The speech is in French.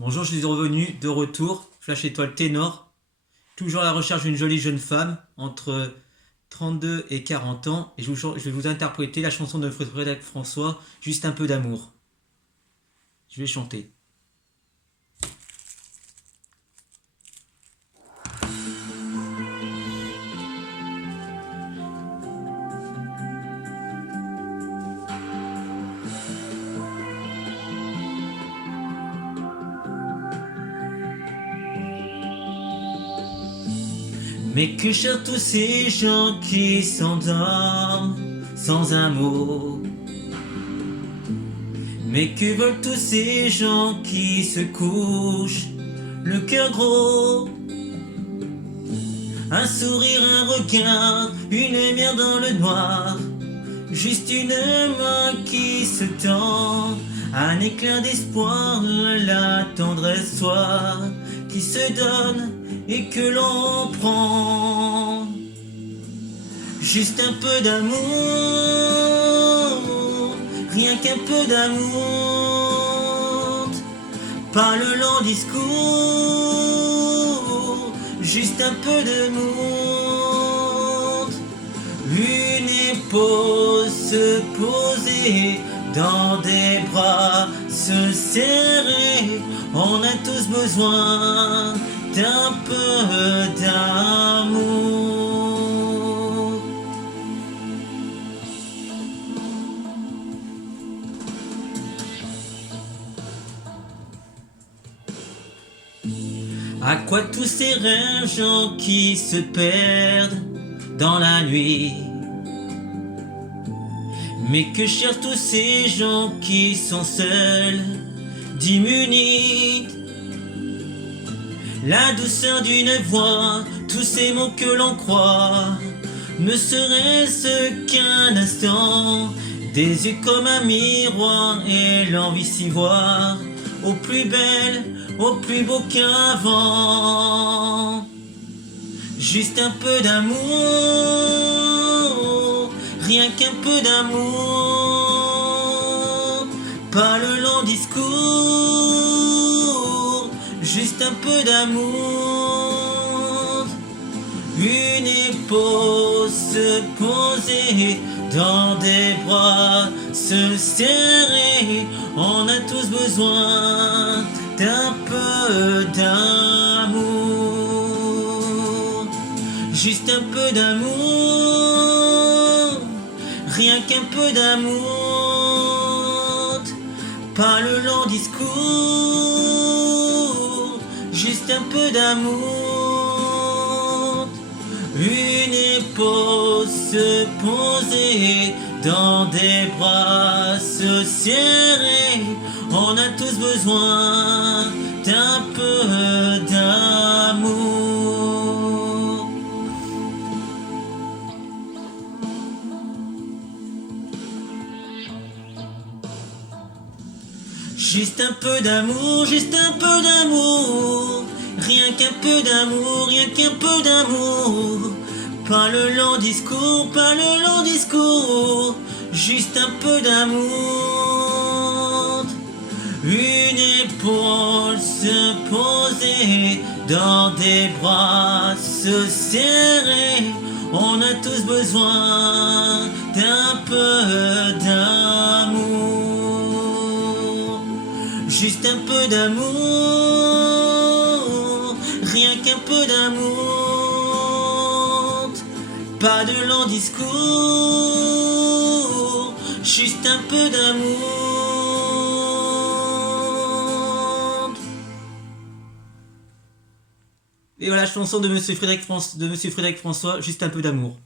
Bonjour, je suis revenu de retour, Flash Étoile ténor, toujours à la recherche d'une jolie jeune femme entre 32 et 40 ans, et je vais vous interpréter la chanson de Frédéric François, Juste un peu d'amour. Je vais chanter. Mais que cherchent tous ces gens qui s'endorment sans un mot? Mais que veulent tous ces gens qui se couchent le cœur gros? Un sourire, un regard, une lumière dans le noir, juste une main qui se tend, un éclair d'espoir, la tendresse soir qui se donne et que l'on prend. Juste un peu d'amour, rien qu'un peu d'amour, pas le long discours, juste un peu de monde. Une épaule se poser, dans des bras se serrer, on a tous besoin d'un peu d'amour. À quoi tous ces rêves, gens qui se perdent dans la nuit? Mais que cherchent tous ces gens qui sont seuls, démunis? La douceur d'une voix, tous ces mots que l'on croit, ne serait-ce qu'un instant, des yeux comme un miroir et l'envie s'y voir, au plus belle, au plus beau qu'avant. Juste un peu d'amour, rien qu'un peu d'amour, pas le long discours, juste un peu d'amour. Une épaule se poser, dans des bras se serrer, on a tous besoin d'un peu d'amour. Juste un peu d'amour, rien qu'un peu d'amour, pas le long discours, juste un peu d'amour. Une épaule se poser, dans des bras se serrer, on a tous besoin d'un peu d'amour. Juste un peu d'amour, juste un peu d'amour, rien qu'un peu d'amour, rien qu'un peu d'amour, pas le long discours, pas le long discours, juste un peu d'amour. Une épaule se poser, dans des bras se serrer, on a tous besoin d'un peu d'amour. Juste un peu d'amour, rien qu'un peu d'amour, pas de long discours, juste un peu d'amour. Et voilà la chanson de Monsieur Frédéric François, Juste un peu d'amour.